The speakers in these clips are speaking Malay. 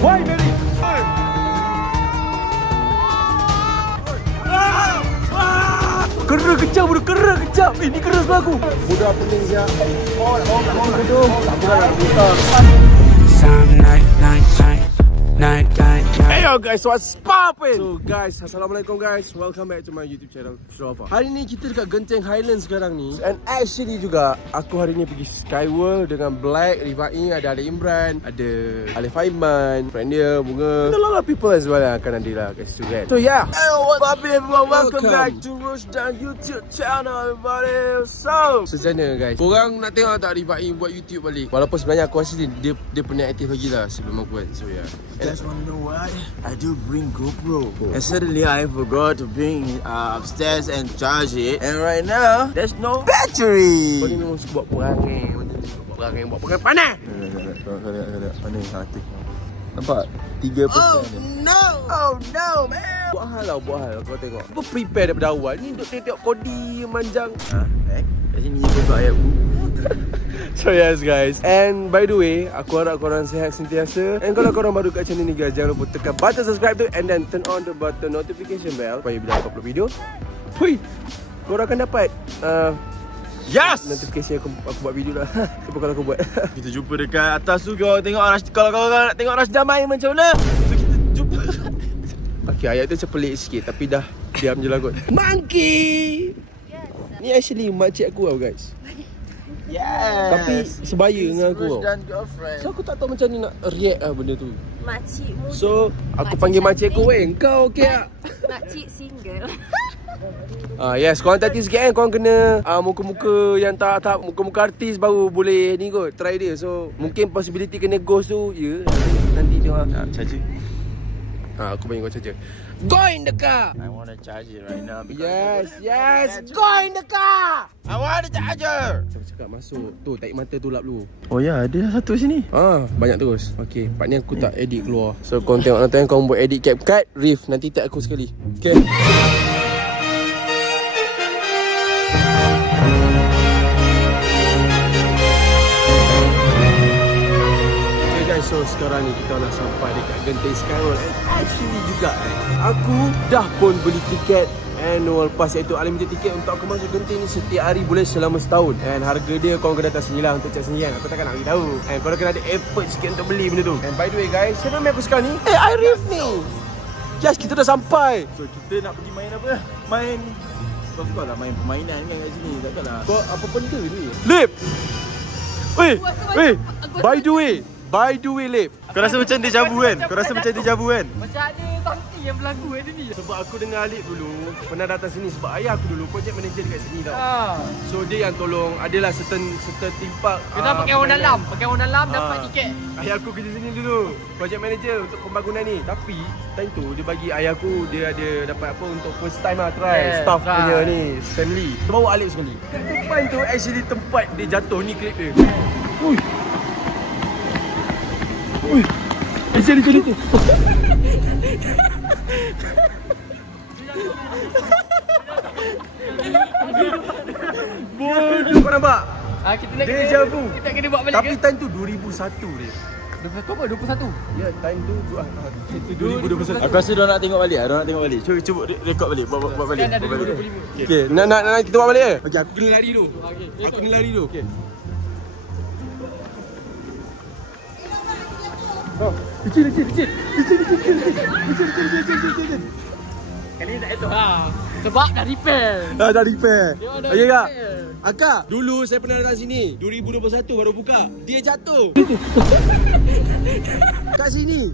Why Mary? Kera kejam bro, kera kejam. Ini keras aku. Budak pening siap. Tak apalah nak Some night. Hey yo guys, what's poppin'? So guys, assalamualaikum guys. Welcome back to my YouTube channel, Shorafa. Hari ni kita dekat Genting Highlands sekarang ni. And actually juga aku hari ni pergi Skyworld dengan Black, Rifai, ada Imran, ada Alif Aiman, friend dia, Bunga. And a lot of people as well yang akan ada lah kat situ kan. So yeah. Hey what's up everyone? Welcome back to Rushdan YouTube channel everybody. So sejana guys, korang nak tengok tak Rifai buat YouTube balik? Walaupun sebenarnya aku rasa dia pernah aktif lagi lah sebelum aku kan. So yeah. You guys wanna know what? I do bring GoPro, and suddenly I forgot to bring upstairs and charge it, and right now there's no battery. Kau ni memang buat perangai buat perangai panas. Panas hati. Nampak 3%. Oh no man. Buat hal kau tengok. Kau prepare daripada awal ni untuk tengok kodi manjang. Kat sini je buat ayat bu. So yes guys, and by the way, aku harap korang sihat sentiasa. And kalau korang baru kat channel ni guys, jangan lupa tekan button subscribe tu, and then turn on the button notification bell supaya bila aku upload video, korang akan dapat notification aku buat video lah. Siapa kalau aku buat. Kita jumpa dekat atas tu. Kalau korang nak tengok Rashdan main macam mana, so kita jumpa. Okay, ayat tu macam pelik sikit, tapi dah diam je lah kot. Monkey! Ni actually makcik aku tau guys. Yes. Tapi sebaya dengan aku tau. Girlfriend. So aku tak tahu macam ni nak react lah benda tu. Makcik muda. So aku panggil makcik aku, kau okey tak? Makcik single. Yes, korang hati sikit kan. Korang kena muka-muka yang tak muka-muka artis baru boleh ni kot, try dia. So mungkin possibility kena ghost tu, ya. Nanti tengok Charger. aku panggil kau charger. Go in the car. I want to charge it right now. Yes. Go in the car. I want the charger. Saya cakap masuk. Tu tarik mata tu lap dulu. Oh ya, ada satu sini. Banyak terus. Okay, part ni aku tak edit keluar. So korang tengok nanti korang buat edit CapCut, Riff, nanti tag aku sekali. Okay. So sekarang ni kita nak sampai dekat Genting Skyworld. And actually juga aku dah pun beli tiket annual pass, iaitu unlimited tiket untuk aku masuk Genting ni setiap hari boleh selama setahun. And harga dia korang kena datang sini lah untuk cek sendiri kan. Aku takkan nak beritahu. And korang kena ada effort sikit untuk beli benda tu. And by the way guys, siapa main aku sekarang ni? Arif ni. Yes, kita dah sampai. So kita nak pergi main apa? Main kau suka lah main permainan kan kat sini. Takkanlah Kau apa benda ni? Lip. By the way, Lip. Kau rasa macam deja vu kan? Macam ada something yang berlaku kat sini. Sebab aku dengan Alip dulu pernah datang sini sebab ayah aku dulu project manager dekat sini tau. So dia yang tolong, adalah certain theme park. Kita pakai orang dalam dapat tiket. Ayah aku kerja sini dulu, project manager untuk pembangunan ni. Tapi time tu dia bagi ayah aku, dia ada dapat apa untuk first time lah try staff punya ni, family. Dia bawa Alip sekali. Tempat tu actually tempat dia jatuh, ni klip dia. Itu. Bodoh, kau nampak? Deja vu. Kita kena buat balik. Tapi time tu 2001 dia. 21. Ya, time tu 2021. Aku rasa diorang nak tengok balik. Cuba rekod balik. Buat balik. Kan ada 2025. Okay, nak kita buat balik ke? Okay, aku kena lari dulu. Okay. Kecil. Kali ni tak itu sebab dah repair. Dah repair. Okey kak. repair. Akak, dulu saya pernah datang sini 2021 baru buka. Dia jatuh. Kat sini.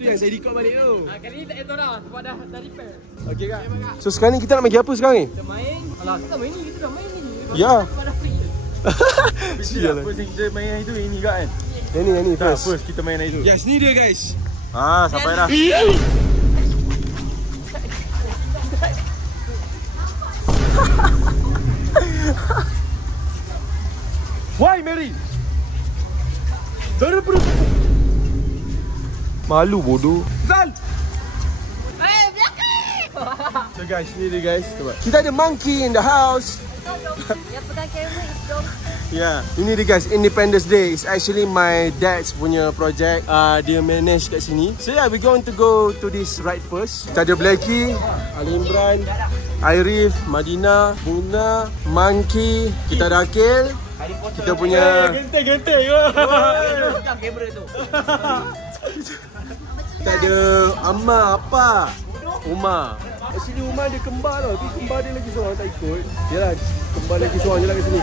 Tu yang saya record balik tu. Kali ni tak itu dah sebab dah repair. Okey kak. So sekarang ni kita nak main apa sekarang ni? Kita main. Kita dah main ni. Ya. Pada free. Sial. First kita main yang itu ini kan? Yang ni First kita main yang itu. Yes, ni dia guys. Sampai dah. Why Mary? Malu bodoh. Zal. So guys, ni dia guys. Kita ada monkey in the house. Yang pegang kamera is dong. Yeah. Ini dia guys, Independence Day is actually my dad's punya project. Dia manage kat sini. So yeah, we're going to go to this ride first. Kita ada Blacky, Ali Imran, Arif, Madina, Buna, Monkey, kita ada Akil. Kita punya Genteng. Pegang kamera tu. kita ada Amma apa? Umar. Actually Umar dia kembar tau. Tapi kembar dia lagi seorang tak ikut. Yalah, kembar lagi seorang je lah kat sini.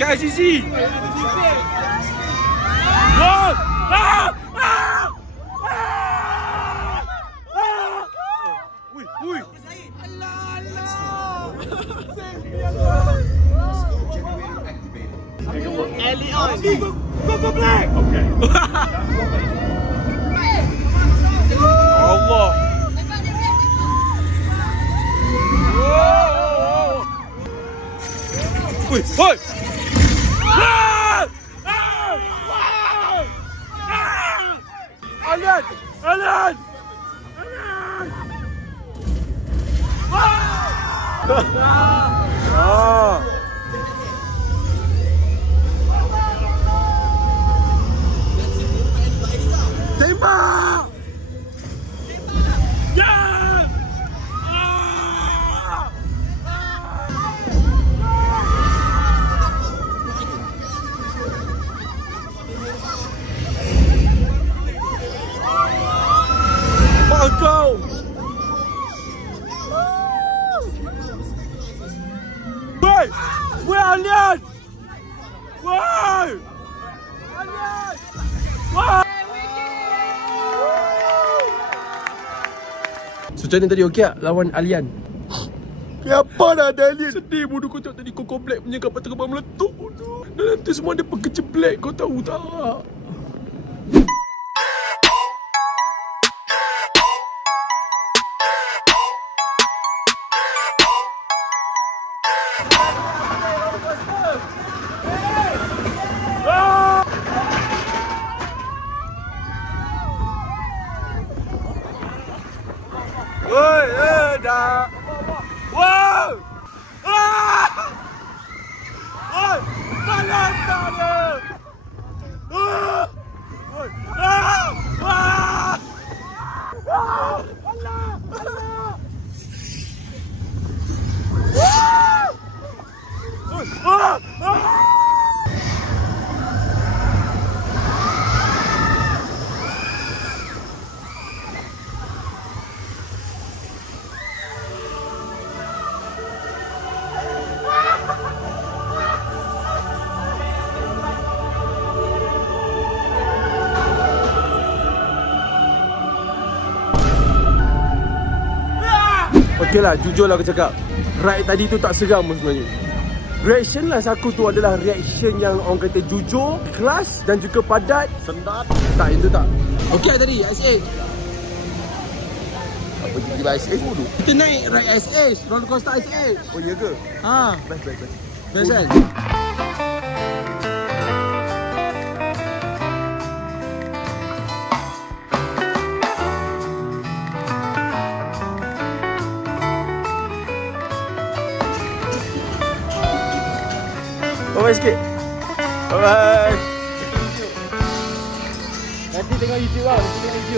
KCC. Gol! Ui. Go black. Okay. Allah. Ui. Alian! Tembak! Ya! Kau. Woi, Alian. Woi. Alian. Woi. So macam ni tadi okey tak lawan Alian? Kenapa dah ada Alian? Sedih bodoh kau tengok tadi Koko Black punya kapal terbang meletup bodoh. Dan nanti semua ada pekerja Black kau tahu tak? Woi, dah. Wow! Woi, jalan sana. Woi. Okey lah, jujur lah aku cakap, ride tadi tu tak seram pun sebenarnya. Reaction lah aku tu adalah reaction yang orang kata jujur, ikhlas dan juga padat. Sendat. Tak, itu tak. Okey lah tadi, SH. Apa jadi SH dulu? Kita naik ride SH, roller coaster SH. Oh iya ke? Ha. Best. Best kan? Bye-bye sikit. Bye-bye. Nanti tengok YouTube lah.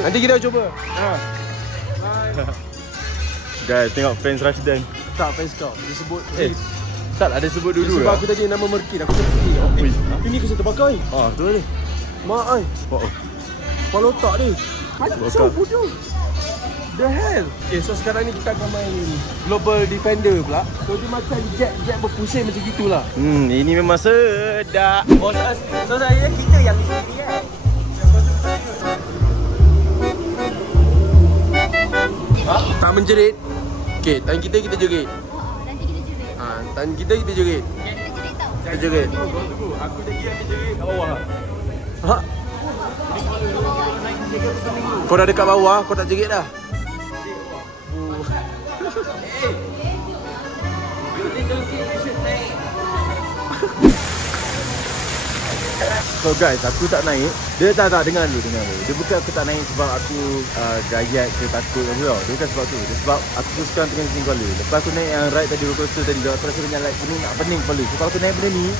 Nanti kita cuba. Guys, tengok fans Rashdan. Tak, fans kau. Dia sebut. Tak ada sebut dulu sebab lah. aku tadi nama Merkin. Aku terfikir. Ini kisah terbakar ni. Tu ni. Mak ai. Kepala otak ni. Kacau bodoh. The hell. Okay, so sekarang ni kita akan main Global Defender pula. So dia macam jet berpusing macam gitulah. Ini memang sedap. Oh, so saya kita yang ini kan. tak menjerit. Okay, tangan kita jerit. Nanti kita jerit. Tangan kita jerit. Kita jerit tau. Kita jerit. Aku lagi akan jerit kat bawah. Ha? Kau dah dekat bawah, kau tak jerit dah. So guys, aku tak naik. Dia tak dengar dulu. Dia bukan aku tak naik sebab aku gayat ke takut apa tau. Dia bukan sebab tu. Dia sebab aku tu sekarang tengah pusing kepala. Lepas aku naik yang ride tadi, roller coaster tadi, aku rasa banyak like pening kepala. So kalau aku naik benda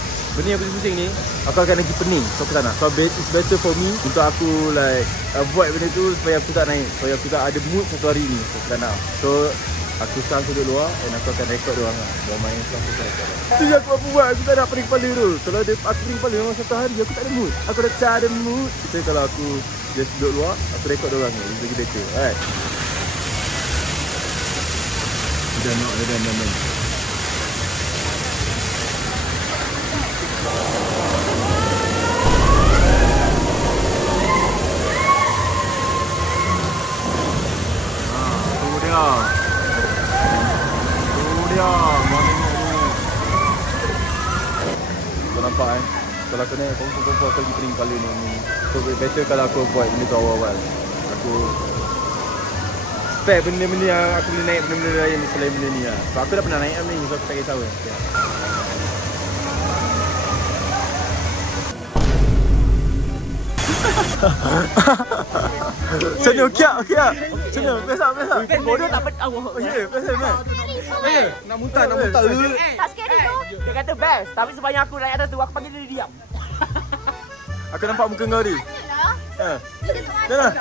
yang pusing-pusing ni, aku akan lagi pening. So aku tak nak. So it's better for me untuk aku like avoid benda tu supaya aku tak naik. Supaya aku tak ada mood satu hari ni. So aku tak nak. So aku sekarang duduk luar dan aku akan record diorang lah. Diorang main so aku akan record. Itu je aku buat. Aku tak nak pening kepala tu. Kalau aku pening kepala memang satu hari aku tak ada mood. Aku dah tak ada mood. So kalau aku just duduk luar, aku record diorang ni. It's lagi better. Alright. Dan. Kau nampak kan? Kalau kena confirm aku lagi pening kepala ni. So better kalau aku buat benda tu awal-awal. Aku spare benda-benda yang aku boleh naik, benda-benda lain selain benda ni lah. Sebab aku dah pernah naik ni, so aku tak kisah pun. Macam ni okey tak? Macam ni? Biasa? Bodoh tak tahu. Ya, biasa kan? Nak muntah. Tak scary tu. Dia kata best. Tapi sepanjang aku naik atas tu, aku panggil dia diam. Aku nampak muka kau ni. Tanya Jangan.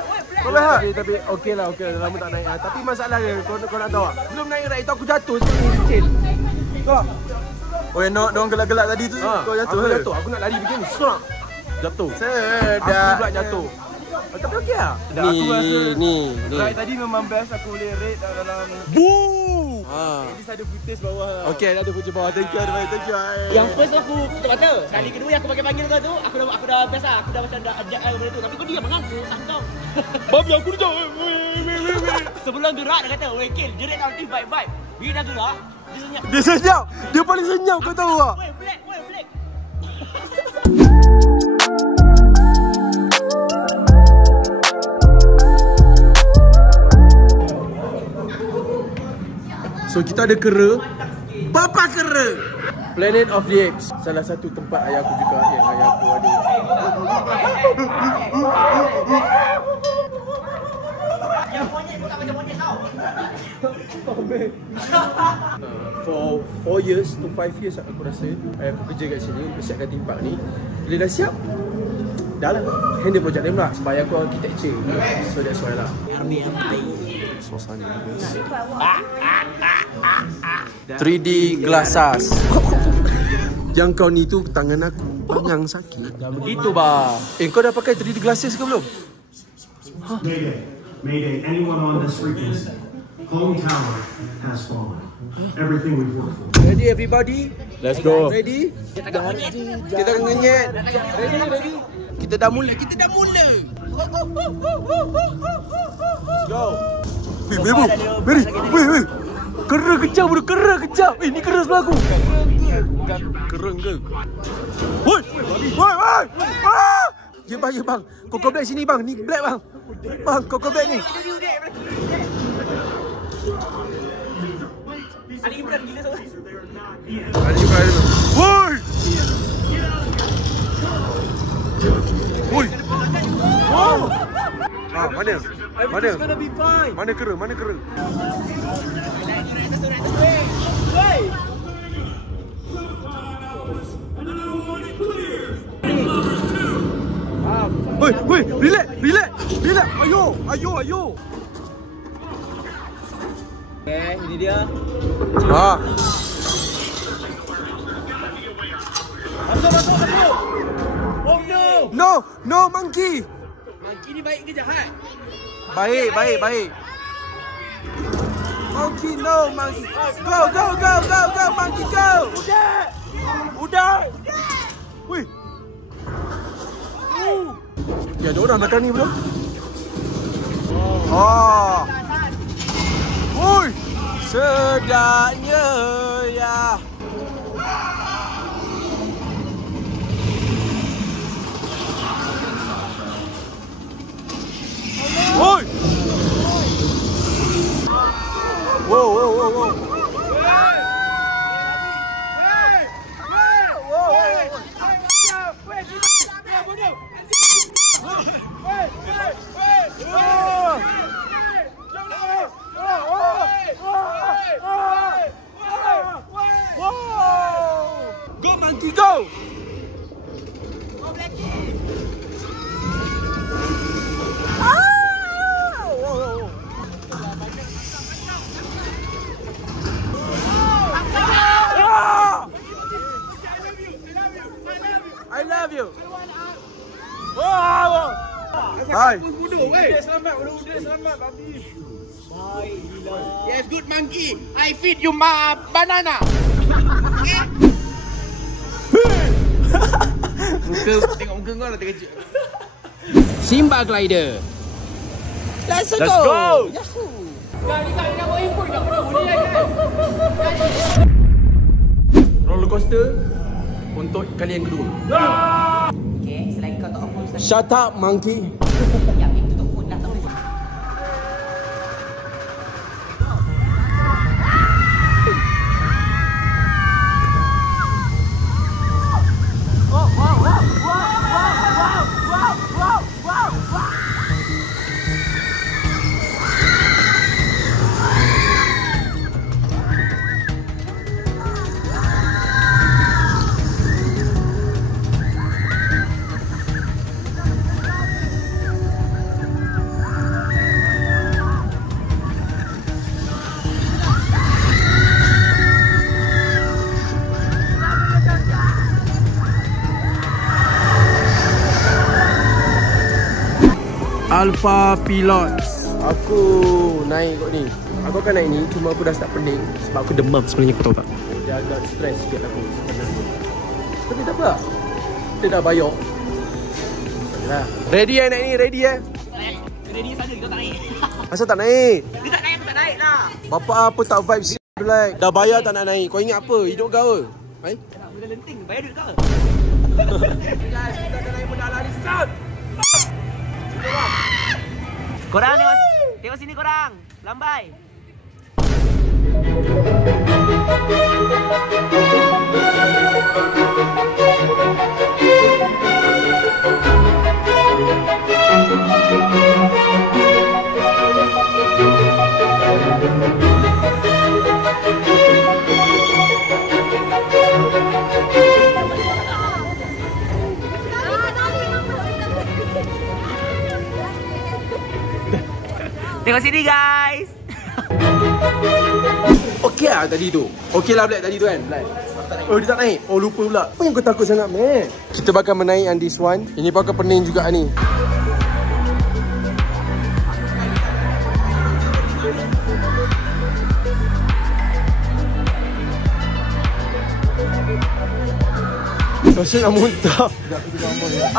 Kau lihat. Tapi okey lah. Lama tak naik. Tapi masalah dia, kau nak tahu tak? Belum naik ride tu aku jatuh seperti kecil. Kau? Oh, yang orang gelak-gelak tadi tu, kau jatuh. Aku jatuh. Aku nak lari macam ni. Serak. Jatuh. Sedap. Aku pula jatuh. Tapi okey lah. Ni. Ride tadi memang best. Aku boleh rate dalam Boom! At least ada footage bawah lah. Okey, ada putih bawah. Thank you. Yang first aku tutup mata. Kali kedua yang aku panggil kau tu, aku dah biasa. Aku dah macam dah ajak benda tu. Tapi kau diam kan? Tak tahu. Babi aku ni Sebelum gerak dia kata, "Weh, Kil, jerit tau nanti vibe." Bila dah gerak, dia senyap. Dia senyap. Dia paling senyap, kau tahu tak? Weh, black. So kita ada kera. Bapa kera. Planet of the Apes. Salah satu tempat ayah aku juga yang ayah aku ada. Yang monyet bukan macam monyet tau. For 4 years to 5 years aku rasa ayah aku kerja kat sini untuk siapkan theme park ni. Bila dah siap, dah lah handle projek lain pula sebab ayah aku architecture. So that's why lah. Suasana ni guys. 3D glasses. Yang kau ni tu tangan aku panjang sakit. Dah begitu bah. Kau dah pakai 3D glasses ke belum? Mayday, anyone on this frequency. Home tower has fallen. Everything we've worked for. Ready everybody? Let's go. Ready? Kita ngenyet. Ready? Kita dah mula. Let's go. Mary. Weh. Kera kejap. Ni kera sebelah aku. Kereng ke? Woi. Ya bang. Koko Black sini bang. Ni Black bang. Bang, Koko Black ni. Ali Imran gila tu. Woi. Oh. Mana? Mana kera? Woi, relax. Ayo. Okay, ini dia. Masuk. Oh no. No, monkey. Monkey ni baik ke jahat? Baik. Monkey, no, monkey. Go, monkey, go. Udah. Wih. Ya, ada orang makan ni belum? Oh. Sedapnya ya. Woi. Wow, wow, wow, wow. Go monkey go! I love you. Wow. Hai. Selamat, budak selamat babi. Baik gila. Yes, good monkey. I feed you my banana. Tengok muka kau lah terkejut. Simba Glider. Let's go. Yahoo. Kali nak buat import tak pernah boleh kan. Roller coaster untuk kali yang kedua. Okay, selain kau tak off. Shut up monkey. Ya, tutup phone dah tak boleh. Alpha Pilots. Aku naik kot ni. Aku akan naik ni, cuma aku dah start pening sebab aku demam sebenarnya, kau tahu tak? Dia agak stres sikit aku sebenarnya. Tapi tak apa. Kita dah bayar. Lah. Ready naik ni? Ready Ready saja kau tak naik. Asal tak naik? Dia tak naik, aku tak naik lah. Bapak apa tak vibe si like. Dah bayar tak nak naik. Kau ingat apa? Hidup kau. Hai? Nak benda lenting, bayar duit kau. Guys, kita dah naik modal lari start. Korang tengok sini korang. Lambai. Tengok sini guys. Okey lah tadi tu. Okey lah Black tadi tu kan Black. Oh dia tak naik. Oh lupa pula. Apa yang kau takut sangat man? Kita bakal menaik on this one. Ini bakal pening juga ni. Rasa nak muntah.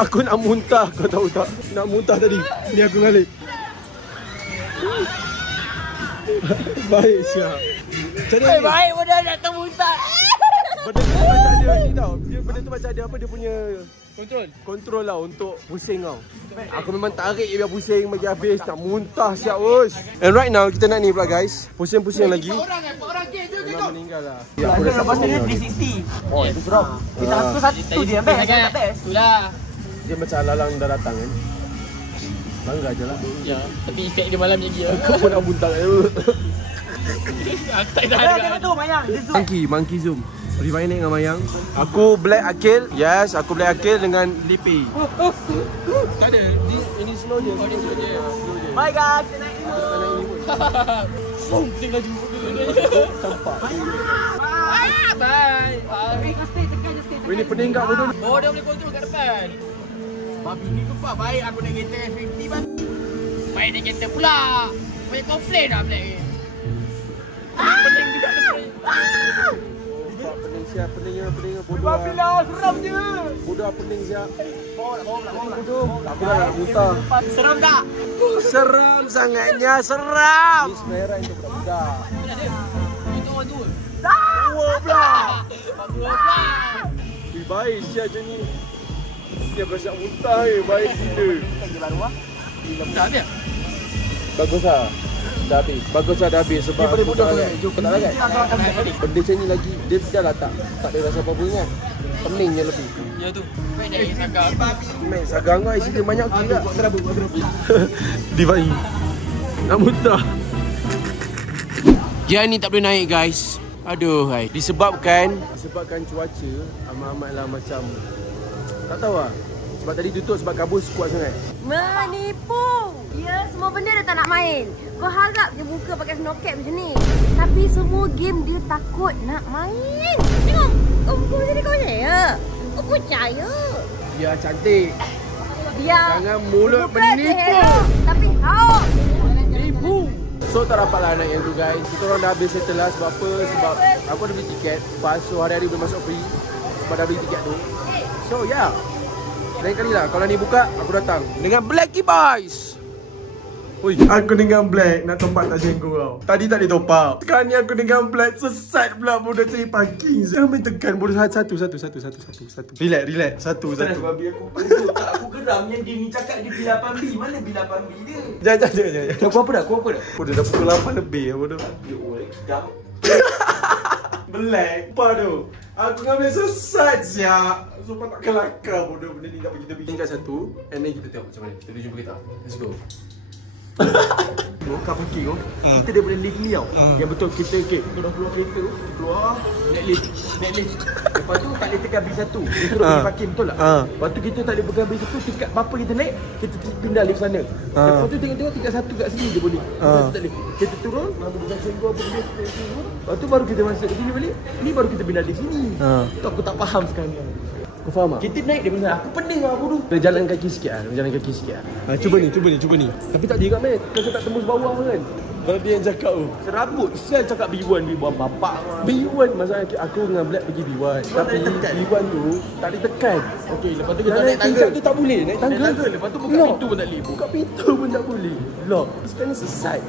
Aku nak muntah, kau tahu tak? Nak muntah tadi. Ni aku ngalik. Baik siap. Baik benda nak termuntah. Benda tu macam ada ni tau. Benda tu macam ada apa dia punya kontrol lah untuk pusing kau. Aku memang tarik biar pusing bagi habis. Tak muntah siap bos. And right now kita nak ni pula guys. Pusing-pusing lagi. Orang ke je Memang meninggal lah. Ya, aku lepas ni 360. Oh, itu serap. Kita aku satu dia best, tak best. Itulah. Dia macam alalang dah datang kan. Bangga je lah. Ya, tapi efek dia malam ni dia. Kau pun nak muntah kat tu. Aku tak ada. Tengok tu Mayang. Monkey zoom. Rifai naik dengan Mayang. Aku Black Akil. Yes, aku Black Akil dengan Lipi. Tak ada. Ini slow je. Bye guys. Kita naik dulu. Boom, tengok jumpa dulu dia. Campak. Bye. Ini pening kat bodoh ni. Oh, dia boleh kontrol kat depan. Babi ni tu pak baik aku naik kereta S50 babi. Baik naik kereta pula. Banyak komplain lah Black ni. Pening juga ni. Pening siap, peningnya bodoh. Babi lah, seram je. Bodoh pening siap. Bawa lah. Aku dah nak muntah. Seram tak? Seram sangatnya, seram. Ni sebenarnya itu berapa? Dah. Mana dia? Itu orang tu. Dua belah. Dua belah. Baik siap macam ni. Dia bersiap muntah baik gila. Dah habis? Bagus lah. Dah habis. Bagus lah dah habis sebab Dia boleh mudah tak kan? tak lagat. Benda macam ni lagi dia dah lah tak ada rasa apa-apa ingat. Pening je lebih. Ya tu. Baik naik sagar. Main sagang kau isi dia banyak okey tak? Divai. Nak muntah. Yang ni tak boleh naik guys. Aduh hai. Disebabkan cuaca amat-amatlah macam tak tahu lah. Sebab tadi tutup sebab kabus kuat sangat. Menipu. Ya, semua benda dia tak nak main. Kau harap dia buka pakai snorkel macam ni. Tapi semua game dia takut nak main. Tengok. Kau buka macam ni kau percaya? Kau percaya? Biar cantik. Biar. Jangan mulut buka menipu. je, tapi haus. Menipu. So tak dapatlah naik yang tu guys. Kita orang dah habis settle lah. Sebab apa? Sebab aku ada beli tiket. Lepas so hari-hari boleh masuk free. Sebab dah beli tiket tu. So yeah. Lain kali lah kalau ni buka aku datang dengan Blacky Boys. Oi, aku dengan Black nak top up tak jenggo kau. Tadi tak top up. Sekarang ni aku dengan Black sesat pula bodoh cari parking. Jangan main tekan bodoh satu. Relax. Satu. Babi aku geram yang dia ni cakap dia B8B. Mana B8B dia? Jangan. Kau apa dah? Bodoh dah pukul 8 lebih bodoh. Ya Allah, dah. Black. Apa tu? Aku dengan Black sesat siap. Sumpah tak kelakar bodoh benda ni tak bagi kita bikin kat satu. And then kita tengok macam mana. Kita jumpa kita. Let's go. Kau pergi kau. Kita daripada lift ni tau. Yang betul kita kau dah keluar kereta tu, keluar naik lift. Lepas tu tak boleh tekan B1. Dia suruh pergi parking betul tak? Lepas tu kita tak boleh pegang B1, tingkat berapa kita naik, kita pindah lift sana. Lepas tu tengok tingkat 1 kat sini je boleh. Tak boleh. Kita turun, nama bukan cenggu apa benda turun. Lepas tu baru kita masuk ke sini balik. Ni baru kita pindah lift sini. Tu aku tak faham sekarang ni. Kau faham tak? Kita naik dia benar. Aku pening lah bodoh. Kita jalan kaki sikit lah. Cuba ni. Tapi tak diingat meh. Kau tak tembus bawah kan? Kalau dia yang cakap tu. Serabut. Saya cakap B1 bapak. B1 masalah aku dengan Black pergi B1. Tapi B1 tu tak ditekan. Okey, lepas tu kita naik tangga tu tak boleh. Naik tangga. Lepas tu buka pintu pun tak boleh. Buka pintu pun tak boleh. Lock. Sekarang sesat.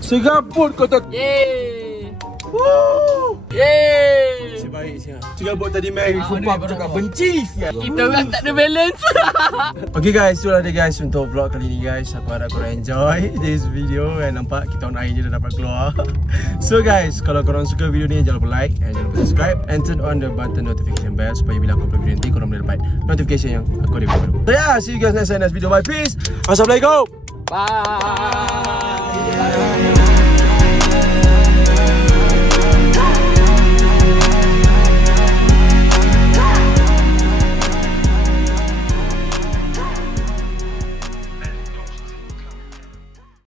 Segaput kau tak. Yeay. Woo! Yeay. Baik siap. Segaput tadi Mary. Sumpah aku cakap benci siap. Kita orang tak ada balance. Okay guys, itulah dia guys untuk vlog kali ni guys. Aku harap korang enjoy this video. And nampak kita on air je dah dapat keluar. So guys, kalau korang suka video ni jangan lupa like and jangan lupa subscribe and turn on the button notification bell supaya bila aku upload video nanti korang boleh dapat notification yang aku ada baru. So yeah, see you guys next video. Bye, peace. Assalamualaikum. Bye.